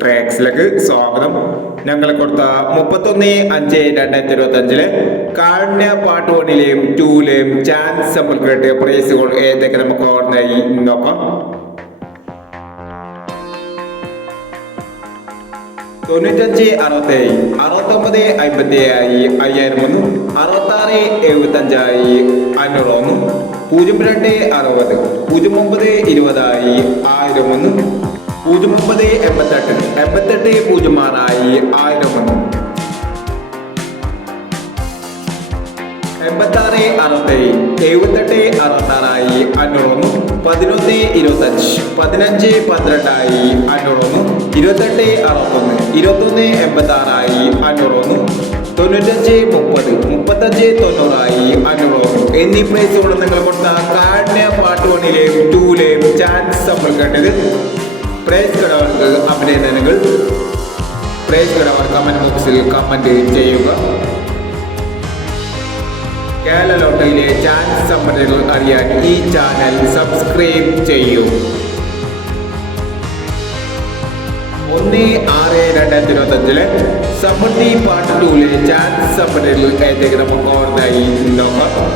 ട്രാക്സിലേക്ക് സ്വാഗതം. ഞങ്ങൾ കൊടുത്ത മുപ്പത്തൊന്ന് അഞ്ച് രണ്ടായിരത്തി ഇരുപത്തി അഞ്ചിൽ കാണ്യ പാട്ട് വണ്ണിലെയും ടൂലെയും ചാൻസ് കേട്ട് പ്രൈസുകൾ ഏതൊക്കെ നമുക്ക് ഓർമ്മയായി നോക്കാം. തൊണ്ണൂറ്റഞ്ച് അറുപത്തേഴ് അറുപത്തൊമ്പത് അമ്പത്തി ഏഴായി അയ്യായിരം ഒന്ന് അറുപത്താറ് എഴുപത്തഞ്ചായി അഞ്ഞൂറ് ഒന്ന് പൂജ്യം രണ്ട് അറുപത്. പൂജ്യം ഒമ്പത് ഇരുപതായി ആയിരം ഒന്ന്. പൂജ്യം ഒമ്പത് എൺപത്തെട്ട്. എൺപത്തെട്ട് പൂജ്യം ആറായി ആയിരം ഒന്ന്. എൺപത്താറ് അറുപത്തേഴ് എഴുപത്തെട്ട് അറുപത്താറായി അഞ്ഞൂറൊന്ന് പതിനൊന്ന് ഇരുപത്തഞ്ച്. പതിനഞ്ച് പന്ത്രണ്ടായി അഞ്ഞൂറൊന്ന് ഇരുപത്തെട്ട് അറുപത്തൊന്ന്. ഇരുപത്തൊന്ന് എൺപത്താറായി അഞ്ഞൂറൊന്ന് തൊണ്ണൂറ്റഞ്ച് മുപ്പത്. മുപ്പത്തഞ്ച് തൊണ്ണൂറായി അഞ്ഞൂറൊന്ന് എന്നീ പ്രൈസുകൾ നിങ്ങൾ കൊടുത്ത കാഠിന്യ പാട്ട് വണ്ണിലെയും ടൂലെയും ചാൻസ് നമ്മൾ കണ്ടത്. പ്രൈസ് കടവർക്ക് അഭിനന്ദനങ്ങൾ പ്രൈസ് കടവർ കമന്റ് ബോക്സിൽ കമന്റ് ചെയ്യുക. കേരള ലോട്ടറിയിലെ ചാൻസ് സമ്മതികൾ അറിയാൻ ഈ ചാനൽ സബ്സ്ക്രൈബ് ചെയ്യൂ. ഒന്ന് ആറ് രണ്ടായിരത്തി ഇരുപത്തി അഞ്ചിലെ സമൃദ്ധി പാട്ട് ടൂലെ ചാൻസ് ഏതൊക്കെ നമുക്ക് ഓർമ്മയായി നോക്കാം.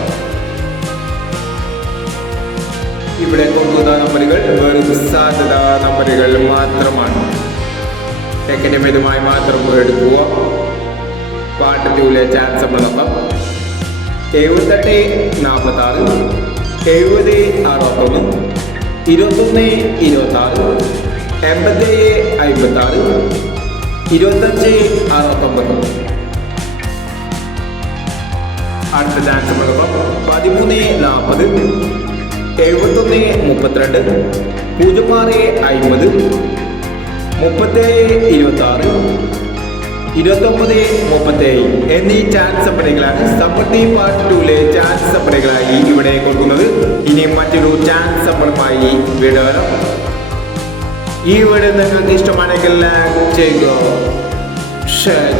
ഇവിടെ കൊടുക്കുന്ന നമ്പറുകൾ വെറും സാധ്യത നമ്പറുകൾ മാത്രമാണ്. സെക്കൻഡ് മെതുമായി മാത്രം എടുക്കുക പാർട്ട് ടൂവിലെ ചാൻസ് നോക്കാം എഴുപത്തെട്ട് നാൽപ്പത്തി ആറ് എഴുപത് അറുപത്തൊന്ന് ഇരുപത്തൊന്ന് ഇരുപത്തി ആറ് എൺപത്തേഴ് അമ്പത്തി ആറ് ഇരുപത്തഞ്ച് അറുപത്തൊമ്പത്. അടുത്ത ചാൻസ് കൊടുക്കാം പതിമൂന്ന് നാൽപ്പത് എഴുപത്തൊന്ന് മുപ്പത്തിരണ്ട് പൂജ്യം ആറ് അമ്പത് മുപ്പത്തേഴ് ഇരുപത്തി ആറ് ഇരുപത്തൊമ്പത് മുപ്പത്തേഴ് എന്നീ ചാൻസ് അപ്പടികളാണ് സമ്പത്തി പാർട്ട് ടൂലെ ചാൻസ് അപ്പടികളായി ഇവിടെ കൊടുക്കുന്നത്. ഇനി മറ്റൊരു ചാൻസ് സപ്പണമായി വീഡിയോ വരാം. ഈ വീഡിയോ നിങ്ങൾക്ക് ഇഷ്ടമാണെങ്കിൽ ലൈക്ക് ചെയ്യുക ഷെയർ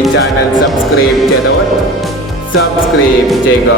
ഈ ചാനൽ സബ്സ്ക്രൈബ് ചെയ്തവർ സബ്സ്ക്രൈബ് ചെയ്യുക.